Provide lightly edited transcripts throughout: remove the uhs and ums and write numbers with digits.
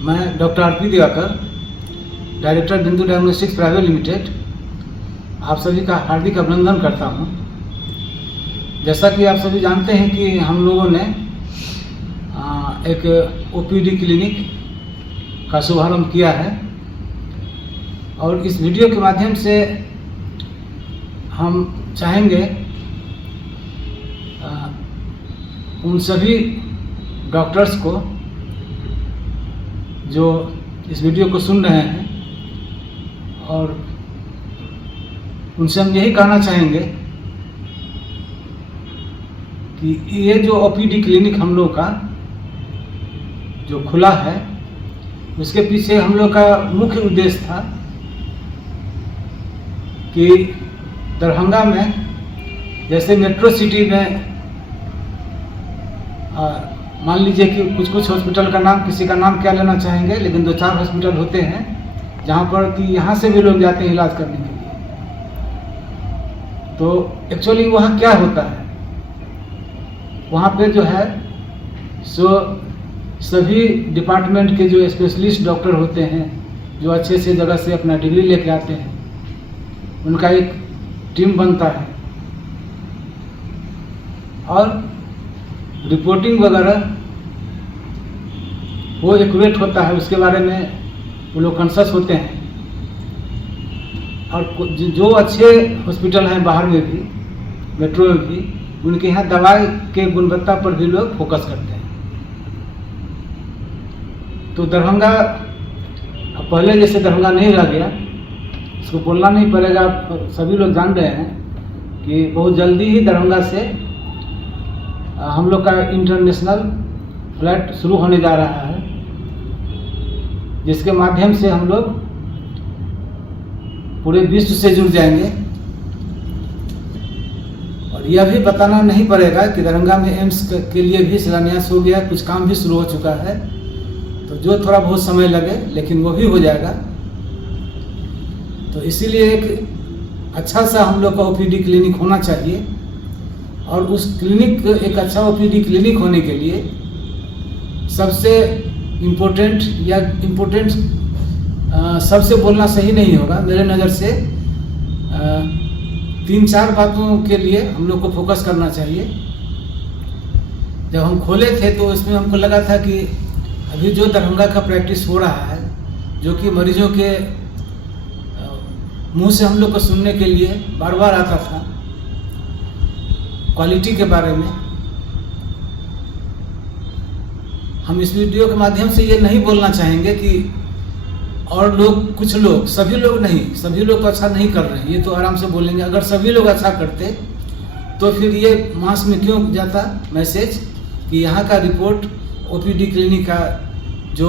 मैं doctor RP. Diwakar, director बिंदु diagnostics private limited, आप सभी का हार्दिक अभिनंदन करता हूं। जैसा कि आप सभी जानते हैं कि हम लोगों ने एक OPD क्लिनिक का शुभारंभ किया है और इस वीडियो के माध्यम से हम चाहेंगे उन सभी डॉक्टर्स को जो इस वीडियो को सुन रहे हैं और उनसे हम यही कहना चाहेंगे कि ये जो OPD क्लिनिक हम लोग का जो खुला है उसके पीछे हम लोग का मुख्य उद्देश्य था कि दरभंगा में जैसे मेट्रो सिटी में मान लीजिए कि कुछ हॉस्पिटल का नाम, किसी का नाम क्या लेना चाहेंगे, लेकिन 2-4 हॉस्पिटल होते हैं जहाँ पर कि यहाँ से भी लोग जाते हैं इलाज करने के लिए। तो एक्चुअली वहाँ क्या होता है, वहाँ पे जो है सभी डिपार्टमेंट के जो स्पेशलिस्ट डॉक्टर होते हैं, जो अच्छे से जगह से अपना डिग्री लेके आते हैं, उनका एक टीम बनता है और रिपोर्टिंग वगैरह वो एक्यूरेट होता है, उसके बारे में वो लोग कॉन्शियस होते हैं। और जो अच्छे हॉस्पिटल हैं बाहर में भी, मेट्रो में भी, उनके यहाँ दवाई के गुणवत्ता पर भी लोग फोकस करते हैं। तो दरभंगा पहले जैसे दरभंगा नहीं रह गया, इसको बोलना नहीं पड़ेगा, सभी लोग जान रहे हैं कि बहुत जल्दी ही दरभंगा से हम लोग का इंटरनेशनल फ्लाइट शुरू होने जा रहा है, जिसके माध्यम से हम लोग पूरे विश्व से जुड़ जाएंगे। और यह भी बताना नहीं पड़ेगा कि दरभंगा में एम्स के लिए भी शिलान्यास हो गया, कुछ काम भी शुरू हो चुका है। तो जो थोड़ा बहुत समय लगे लेकिन वो भी हो जाएगा। तो इसीलिए एक अच्छा सा हम लोग का OPD क्लिनिक होना चाहिए और उस क्लिनिक, एक अच्छा OPD क्लिनिक होने के लिए सबसे इम्पोर्टेंट सबसे बोलना सही नहीं होगा, मेरे नज़र से 3-4 बातों के लिए हम लोग को फोकस करना चाहिए। जब हम खोले थे तो इसमें हमको लगा था कि अभी जो दरभंगा का प्रैक्टिस हो रहा है, जो कि मरीजों के मुंह से हम लोग को सुनने के लिए बार बार आता था, क्वालिटी के बारे में, हम इस वीडियो के माध्यम से ये नहीं बोलना चाहेंगे कि और लोग, कुछ लोग, सभी लोग नहीं, सभी लोग तो अच्छा नहीं कर रहे हैं, ये तो आराम से बोलेंगे। अगर सभी लोग अच्छा करते तो फिर ये मास में क्यों जाता मैसेज कि यहाँ का रिपोर्ट OPD क्लिनिक का जो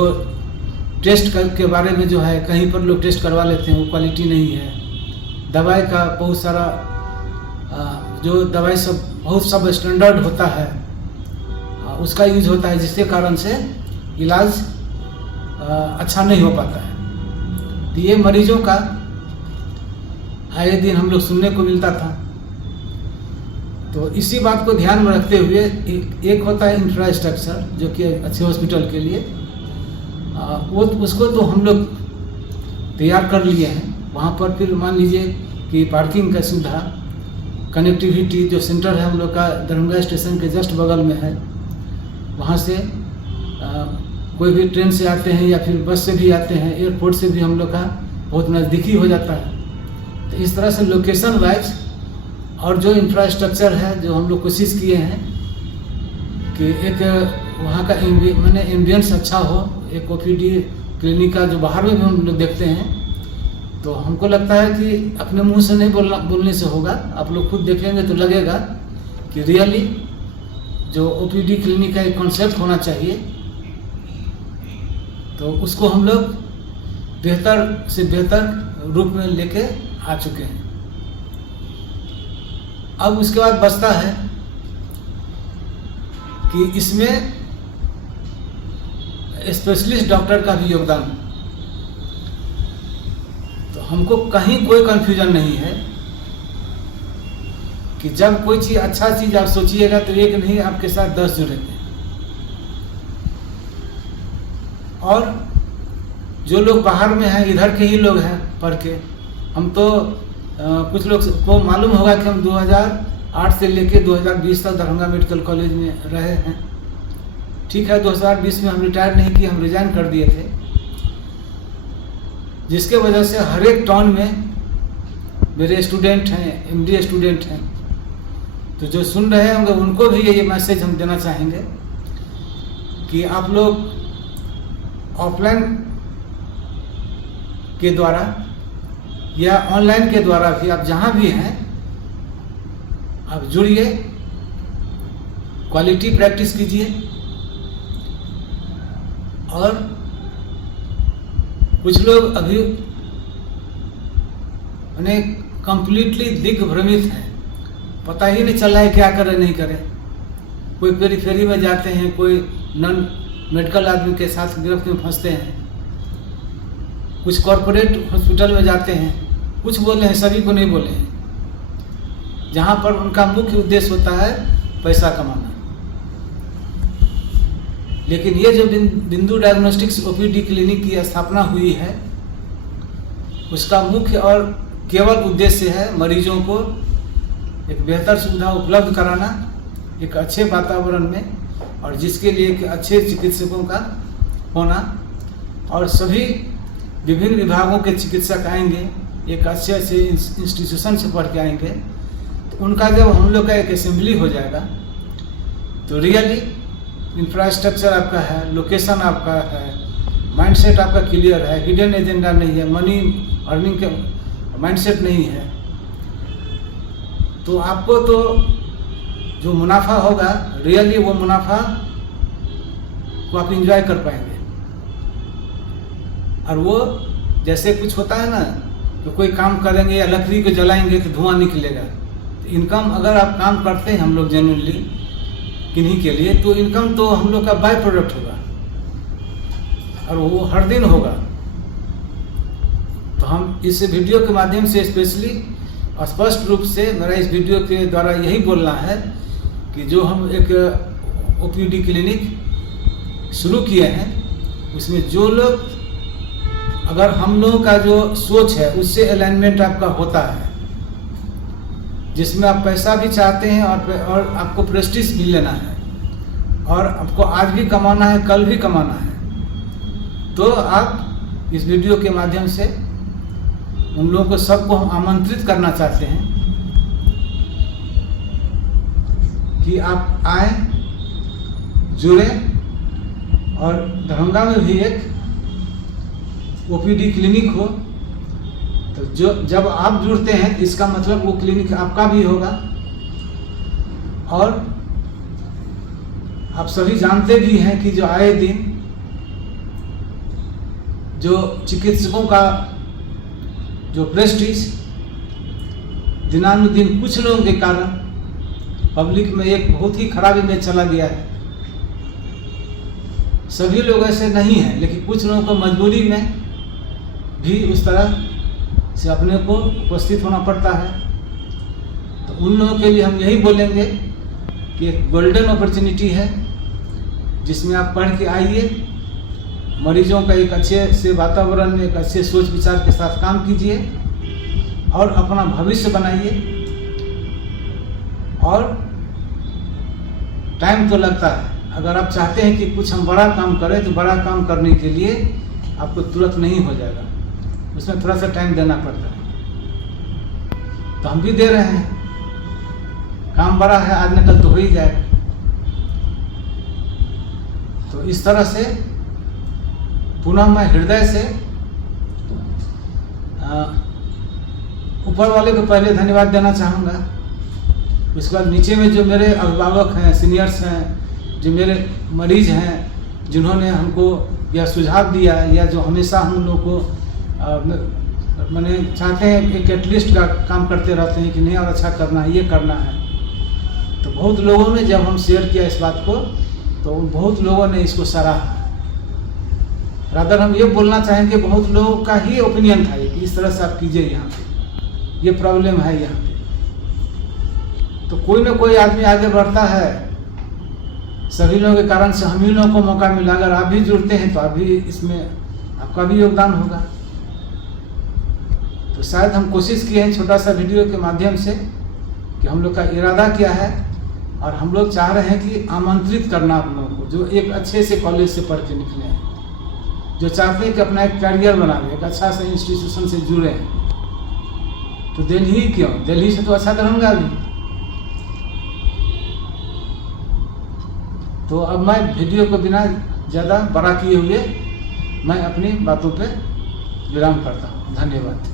टेस्ट के बारे में जो है, कहीं पर लोग टेस्ट करवा लेते हैं, वो क्वालिटी नहीं है। दवाई का बहुत सारा जो दवाई सब बहुत सब स्टैंडर्ड होता है, उसका यूज होता है, जिसके कारण से इलाज अच्छा नहीं हो पाता है। तो ये मरीजों का आए दिन हम लोग सुनने को मिलता था। तो इसी बात को ध्यान में रखते हुए एक होता है इंफ्रास्ट्रक्चर, जो कि अच्छे हॉस्पिटल के लिए वो, उसको तो हम लोग तैयार कर लिए हैं। वहाँ पर फिर मान लीजिए कि पार्किंग का सुविधा, कनेक्टिविटी, जो सेंटर है हम लोग का दरभंगा स्टेशन के जस्ट बगल में है, वहाँ से कोई भी ट्रेन से आते हैं या फिर बस से भी आते हैं, एयरपोर्ट से भी हम लोग का बहुत नज़दीकी हो जाता है। तो इस तरह से लोकेशन वाइज और जो इंफ्रास्ट्रक्चर है, जो हम लोग कोशिश किए हैं कि एक वहाँ का मैंने एम्बियंस अच्छा हो, एक OPD क्लिनिक का जो बाहर में भी हम लोग देखते हैं, तो हमको लगता है कि अपने मुंह से नहीं बोलने से होगा, आप लोग खुद देखेंगे तो लगेगा कि रियली जो OPD क्लिनिक का एक कॉन्सेप्ट होना चाहिए, तो उसको हम लोग बेहतर से बेहतर रूप में लेके आ चुके हैं। अब उसके बाद बचता है कि इसमें स्पेशलिस्ट डॉक्टर का भी योगदान। तो हमको कहीं कोई कंफ्यूजन नहीं है कि जब कोई चीज़ अच्छा चीज़ आप सोचिएगा तो एक नहीं आपके साथ 10 जुड़ेंगे। और जो लोग बाहर में हैं, इधर के ही लोग हैं पढ़ के। हम तो कुछ लोग को मालूम होगा कि हम 2008 से लेकर 2020 तक दरभंगा मेडिकल कॉलेज में रहे हैं। ठीक है, 2020 में हम रिटायर नहीं किए, हम रिजाइन कर दिए थे, जिसके वजह से हर एक टाउन में मेरे स्टूडेंट हैं, एमडी स्टूडेंट हैं। तो जो सुन रहे होंगे उनको भी ये मैसेज हम देना चाहेंगे कि आप लोग ऑफलाइन के द्वारा या ऑनलाइन के द्वारा भी आप जहाँ भी हैं आप जुड़िए, क्वालिटी प्रैक्टिस कीजिए। और कुछ लोग अभी उन्हें कंप्लीटली दिग्भ्रमित हैं, पता ही नहीं चल रहा है क्या करें नहीं करें। कोई पेरीफेरी में जाते हैं, कोई नॉन मेडिकल आदमी के साथ गिरफ्त में फंसते हैं, कुछ कॉरपोरेट हॉस्पिटल में जाते हैं, कुछ बोले हैं, सभी को नहीं बोले हैं, जहाँ पर उनका मुख्य उद्देश्य होता है पैसा कमाना। लेकिन ये जो बिंदु डायग्नोस्टिक्स ओपीडी क्लिनिक की स्थापना हुई है, उसका मुख्य और केवल उद्देश्य है मरीजों को एक बेहतर सुविधा उपलब्ध कराना, एक अच्छे वातावरण में, और जिसके लिए एक अच्छे चिकित्सकों का होना, और सभी विभिन्न विभागों के चिकित्सक आएंगे, एक अच्छे अच्छे इंस्टीट्यूशन से पढ़ के आएंगे। तो उनका जब हम लोग का एक असेंबली हो जाएगा तो रियली इंफ्रास्ट्रक्चर आपका है, लोकेशन आपका है, माइंडसेट आपका क्लियर है, हिडन एजेंडा नहीं है, मनी अर्निंग के माइंडसेट नहीं है, तो आपको तो जो मुनाफा होगा रियली वो मुनाफा को आप इंजॉय कर पाएंगे। और वो जैसे कुछ होता है ना, तो कोई काम करेंगे या लकड़ी को जलाएंगे तो धुआं निकलेगा। तो इनकम अगर आप काम करते हैं हम लोग जेन्युइनली किन्हीं के लिए, तो इनकम तो हम लोग का बाय प्रोडक्ट होगा और वो हर दिन होगा। तो हम इस वीडियो के माध्यम से स्पेशली स्पष्ट रूप से मेरा इस वीडियो के द्वारा यही बोलना है कि जो हम एक ओपीडी क्लिनिक शुरू किए हैं, उसमें जो लोग, अगर हम लोगों का जो सोच है उससे अलाइनमेंट आपका होता है, जिसमें आप पैसा भी चाहते हैं और आपको प्रेस्टीज भी लेना है, और आपको आज भी कमाना है, कल भी कमाना है, तो आप इस वीडियो के माध्यम से उन लोगों को सबको हम आमंत्रित करना चाहते हैं कि आप आए, जुड़े, और दरभंगा में भी एक ओपीडी क्लिनिक हो। तो जो जब आप जुड़ते हैं तो इसका मतलब वो क्लिनिक आपका भी होगा। और आप सभी जानते भी हैं कि जो आए दिन जो चिकित्सकों का जो प्रेस्टीज दिनानुदिन कुछ लोगों के कारण पब्लिक में एक बहुत ही खराब इमेज चला गया है। सभी लोग ऐसे नहीं हैं, लेकिन कुछ लोगों को मजबूरी में भी उस तरह से अपने को उपस्थित होना पड़ता है। तो उन लोगों के लिए हम यही बोलेंगे कि एक गोल्डन अपॉर्चुनिटी है, जिसमें आप पढ़ के आइए, मरीजों का एक अच्छे से वातावरण में एक अच्छे सोच विचार के साथ काम कीजिए और अपना भविष्य बनाइए। और टाइम तो लगता है, अगर आप चाहते हैं कि कुछ हम बड़ा काम करें तो बड़ा काम करने के लिए आपको तुरंत नहीं हो जाएगा, उसमें थोड़ा सा टाइम देना पड़ता है। तो हम भी दे रहे हैं, काम बड़ा है, आज न कल तो हो ही जाएगा। तो इस तरह से पुनः मैं हृदय से ऊपर वाले को पहले धन्यवाद देना चाहूँगा। उसके बाद नीचे में जो मेरे अभिभावक हैं, सीनियर्स हैं, जो मेरे मरीज हैं, जिन्होंने हमको यह सुझाव दिया, या जो हमेशा हम लोग को मैंने चाहते हैं एक एटलीस्ट का काम करते रहते हैं कि नहीं और अच्छा करना है, ये करना है। तो बहुत लोगों ने जब हम शेयर किया इस बात को, तो बहुत लोगों ने इसको सराहा। रादर हम ये बोलना चाहेंगे बहुत लोगों का ही ओपिनियन था कि इस तरह से आप कीजिए, यहाँ पे ये प्रॉब्लम है यहाँ पे। तो कोई ना कोई आदमी आगे बढ़ता है, सभी लोगों के कारण से हम ही लोगों को मौका मिला। अगर आप भी जुड़ते हैं तो आप भी इसमें आपका भी योगदान होगा। तो शायद हम कोशिश किए हैं छोटा सा वीडियो के माध्यम से कि हम लोग का इरादा क्या है, और हम लोग चाह रहे हैं कि आमंत्रित करना आप लोगों को जो एक अच्छे से कॉलेज से पढ़ के निकले हैं, जो चाहते हैं कि अपना एक करियर बना लें, एक अच्छा सा इंस्टीट्यूशन से जुड़े हैं। तो दिल्ली क्यों, दिल्ली से तो अच्छा करूँगा भी। तो अब मैं वीडियो को बिना ज़्यादा बड़ा किए हुए मैं अपनी बातों पे विराम करता हूँ। धन्यवाद।